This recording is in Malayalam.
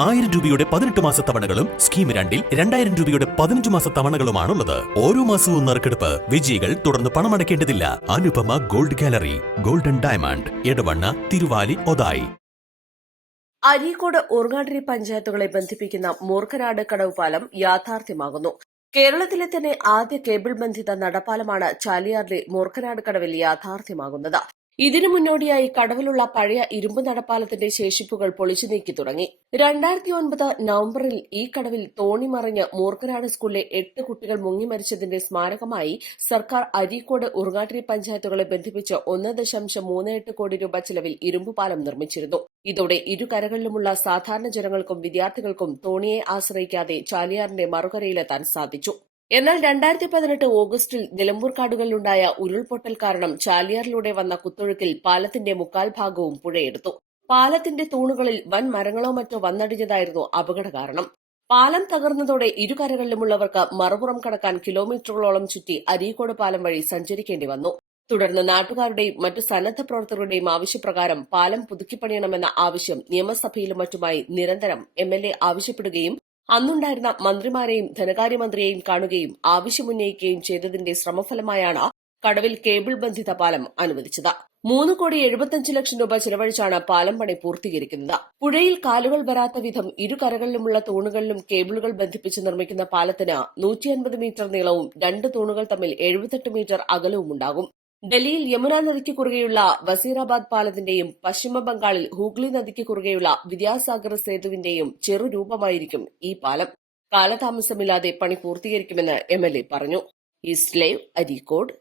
1000 രൂപയുടെ 18 മാസ തവണകളും സ്കീം 2-ൽ 2000 രൂപയുടെ 15 മാസ തവണകളുമാണുള്ളത്. ഓരോ മാസവും നറുക്കെടുപ്പ്. വിജയികൾ തുടർന്ന് പണമടയ്ക്കേണ്ടതില്ല. Anupama gold gallery, golden diamond, Edavanna, Thiruvali, Othayi. Areekode Urangattiri പഞ്ചായത്തുകളെ ബന്ധിപ്പിക്കുന്ന മൂർഖനാട് കടവ് പാലം യാഥാർത്ഥ്യമാകുന്നു. കേരളത്തിലെ തന്നെ ആദ്യ കേബിൾ ബന്ധിത നടപ്പാലമാണ് ചാലിയാറിലെ മൂർഖനാട് കടവിൽ യാഥാർത്ഥ്യമാകുന്നത്. ഇതിനു മുന്നോടിയായി കടവിലുള്ള പഴയ ഇരുമ്പ് നടപ്പാലത്തിന്റെ ശേഷിപ്പുകൾ പൊളിച്ചു നീക്കി തുടങ്ങി. 2009 നവംബറിൽ ഈ കടവിൽ തോണി മറിഞ്ഞ് മൂർഖനാട് സ്കൂളിലെ 8 കുട്ടികൾ മുങ്ങിമരിച്ചതിന്റെ സ്മാരകമായി സർക്കാർ അരീക്കോട് ഉറുങ്ങാട്ടിരി പഞ്ചായത്തുകളെ ബന്ധിപ്പിച്ച് 1.38 കോടി രൂപ ചിലവിൽ ഇരുമ്പുപാലം നിർമ്മിച്ചിരുന്നു. ഇതോടെ ഇരുകരകളിലുമുള്ള സാധാരണ ജനങ്ങൾക്കും വിദ്യാർത്ഥികൾക്കും തോണിയെ ആശ്രയിക്കാതെ ചാലിയാറിന്റെ മറുകരയിലെത്താൻ സാധിച്ചു. എന്നാൽ 2018 ഓഗസ്റ്റിൽ നിലമ്പൂർ കാടുകളിലുണ്ടായ ഉരുൾപൊട്ടൽ കാരണം ചാലിയാറിലൂടെ വന്ന കുത്തൊഴുക്കിൽ പാലത്തിന്റെ 1/4 ഭാഗവും പുഴയെടുത്തു. പാലത്തിന്റെ തൂണുകളിൽ വൻ മരങ്ങളോ മറ്റോ വന്നടിഞ്ഞതായിരുന്നു അപകട കാരണം. പാലം തകർന്നതോടെ ഇരുകരകളിലുമുള്ളവർക്ക് മറുപുറം കടക്കാൻ കിലോമീറ്ററുകളോളം ചുറ്റി അരീക്കോട് പാലം വഴി സഞ്ചരിക്കേണ്ടി വന്നു. തുടർന്ന് നാട്ടുകാരുടെയും മറ്റു സന്നദ്ധ പ്രവർത്തകരുടെയും ആവശ്യപ്രകാരം പാലം പുതുക്കിപ്പണിയണമെന്ന ആവശ്യം നിയമസഭയിലും മറ്റുമായി നിരന്തരം MLA ആവശ്യപ്പെടുകയും അന്നുണ്ടായിരുന്ന മന്ത്രിമാരെയും ധനകാര്യമന്ത്രിയെയും കാണുകയും ആവശ്യമുന്നയിക്കുകയും ചെയ്തതിന്റെ ശ്രമഫലമായാണ് കടവിൽ കേബിൾ ബന്ധിത പാലം അനുവദിച്ചത്. 3,75,00,000 രൂപ ചിലവഴിച്ചാണ് പാലം പണി പൂർത്തീകരിക്കുന്നത്. പുഴയിൽ കാലുകൾ വരാത്ത വിധം ഇരുകരകളിലുമുള്ള തൂണുകളിലും കേബിളുകൾ ബന്ധിപ്പിച്ച് നിർമ്മിക്കുന്ന പാലത്തിന് 150 മീറ്റർ നീളവും 2 തൂണുകൾ തമ്മിൽ 78 മീറ്റർ അകലവുമുണ്ടാകും. ഡൽഹിയിൽ യമുന നദിക്ക് കുറുകെയുള്ള വസീറാബാദ് പാലത്തിന്റെയും പശ്ചിമ ബംഗാളിൽ ഹൂഗ്ലി നദിക്ക് കുറുകെയുള്ള വിദ്യാസാഗർ സേതുവിന്റെയും ചെറുരൂപമായിരിക്കും ഈ പാലം. കാലതാമസമില്ലാതെ പണി പൂർത്തീകരിക്കുമെന്ന് MLA പറഞ്ഞു. East live, Areekode.